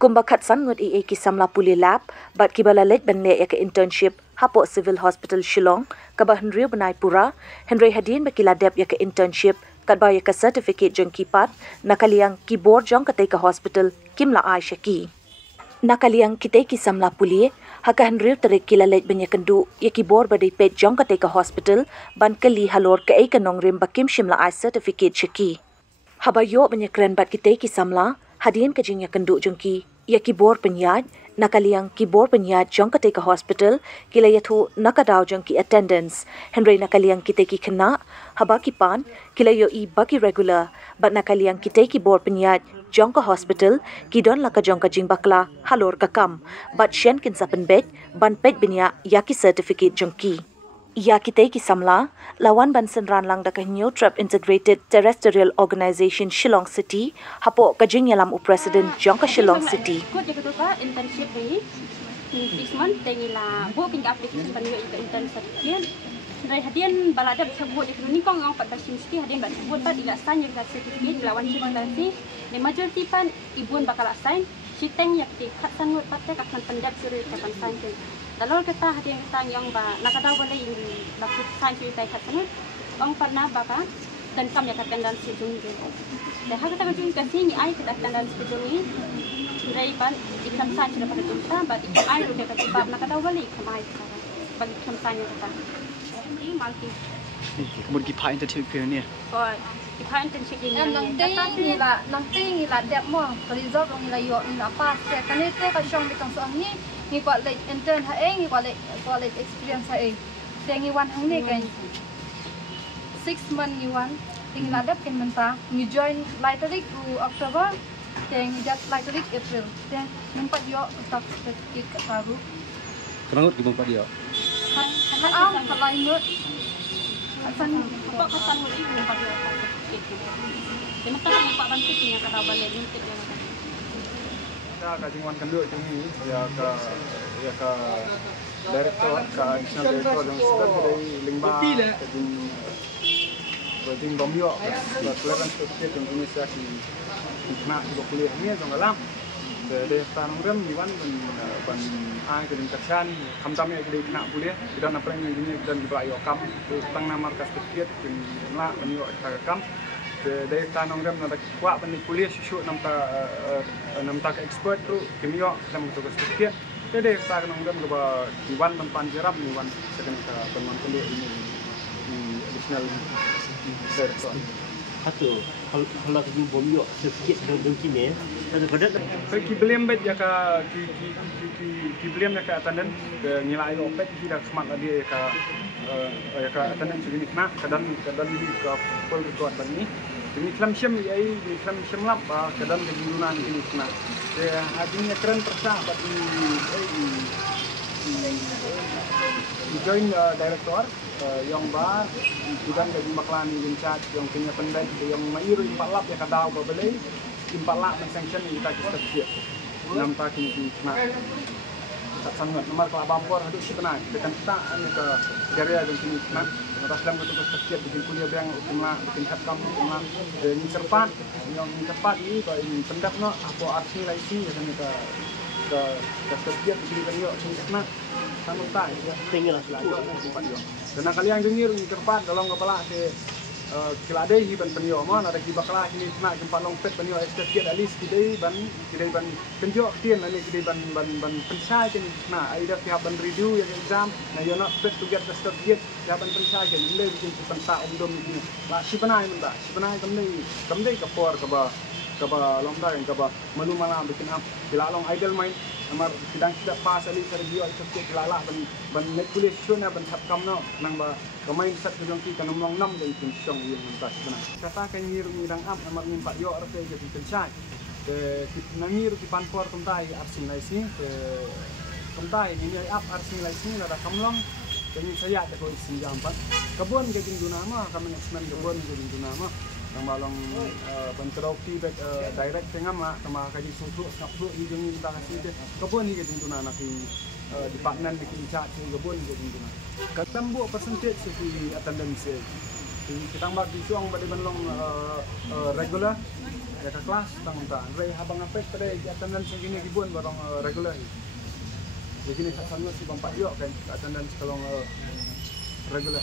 Kumbakat san ngut EA ki samla puli lab bat ki balalet banle ya ke internship hapo civil hospital Shillong ka ba Henry Benai Pura Henry Hadin ba kila dep ya ke internship kat ba ya ke certificate jeng kipat nakaliang ki board jong ka ka hospital kimla ai shaki nakaliang kitay ki samla puli haka Henry terik kila let banya kendu ya ki board ba dei pet jong ka ka hospital ban kali halor ka ai kanong rim ba kim shimla ai certificate shaki haba yo banya kren bat kitay ki samla Hadin ka jing ya kendu jengki ya kibor penyat nakaliang kibor penyat jong kate ka hospital kila yathu nakadaw jengki attendance Henry nakaliang kite ki kena haba ki pan kila yo I bagi regular but nakaliang kite ki bor penyat jong ka hospital ki don laka jong ka jing bakla halor ka kam but shen kin sapen bed ban pet binya ya ki certificate jengki ya kita ki samla lawan ban senran lang da ka new trap integrated terrestrial organization Shillong City hapo ka jing yalam president jong ka Shillong City ko je ko ka internship ni 6 month tengila bo king application ban yo internship kian Rai hadian balada sebut je ni kong ang 14 mesti hadian bat sebut ba diga sign yang certificate lawan simulasi ni majority pan ibun bakal sign siteng yak ti khat sangut patte ka kan pendap suri ka kan sign Dalol kita hadiah kita yang ba nakadaw wala yung bakit sign kita kat sana ang pernah baka dan kami akan attendance sejung itu. Dan hal kita kejung kasi ni ay kita attendance sejung ini. Raiban ikam sign sudah pada jumpa, but ikam ay udah ketibab nakadaw wala ikam ay sekarang bagi ikam sign kita. Ini malki. Kemudian kita internship ni. Oh, kita internship ini. Nanti ngila dep mo, result ngila yo ngila pas. Karena itu kasong bitang soal ni. Ngi college intern ha ngi college experience ha tengi wan hang ni kan 6 month ni wan ting ladap ken menta ngi join laiterik u October tengi jat laiterik April teng nempat yo tak certificate baru Kenangut di tempat dia. Am kalai mut Asan apa kasan mo ibu pag certificate. Kaya magtatang pa ban niya kadaw limited yan. Kita kajingan kenduk ini ya ke direktur ke additional direktur dan sebagai dari lingba kajing bomyo clearance certificate yang ini saya nak juga kuliah ni dong alam dari tanong rem ni wan ban ai ke dingkasan kamtamnya ke nak kuliah tidak apa yang ini dan dibayo kam tang nama certificate yang nak banyo kam dari tanong rem nak kuat bani kuliah susu namta expert tu kimio sama tu sedikit jadi tanong rem ke diwan tempat jeram diwan sekarang ke teman kuliah ini additional director Satu, kalau kita bomyo sedikit dengan kini, ada pada. Ki beliam bet ya ka ki beliam ya ka attendance nilai opet kita semat dia ya ka attendance ini nak kadang ini ke full record bani. Ini kelam syam ai di kelam syam lap kadang ke jurunan ini nak. Ya akhirnya keren persah bagi join director yang ba juga dari maklan incharge yang punya pendek yang mairu impalap ya kadau ba belai impalap sanction kita kerja nam ta kini nak tak sangat nomor kalau bampor hadus sebenarnya dekan kita ke area yang kini nak atas dalam betul kerja bikin kuliah yang utama bikin hatam utama ini cepat yang cepat ini kalau ini pendek no apa arti lagi ya kan ke kerja bikin kan yo nak sama tak ya tinggal karena kalian dengar ini cepat dalam kepala se keladai hiban penyo mana ada di bakla ini nak jumpa long pet penyo estet alis kidai ban penjo tien ini kidai ban pensai ini nah ada pihak ban review yang exam nah you not fit to get the certificate pihak ban pensai ini le bikin pensa umdom ini lah si penai kamdai kapor ke long dah ke malu malam bikin up bila long idle mind amar sidang tidak pas ali review certificate lala ban net kuliah suna ban hap kamno nang ba kemain sat kejong ki kanong long nam dan song yang mentas benar kata kan ngiru ngidang am amar nimpat yo arte jadi pensai ke nangiru ki panpor tuntai arsin laisi tuntai ini up arsin laisi ada kamlong dan saya ada ko isin jampat kebun gajing dunama kami eksmen kebun gajing dunama nang balong banterokti direct tengama sama kaji susu sapsu hijung minta kasih kebun gajing dunama ki department bikin chat kebun gajing dunama katambo percentage si attendance Kita mbak bisuang badi benlong regular ya ke kelas tang ta. Rei habang apek tadi attendance segini ribuan barang regular. Begini sasangot si bampak yo kan attendance kalau regular.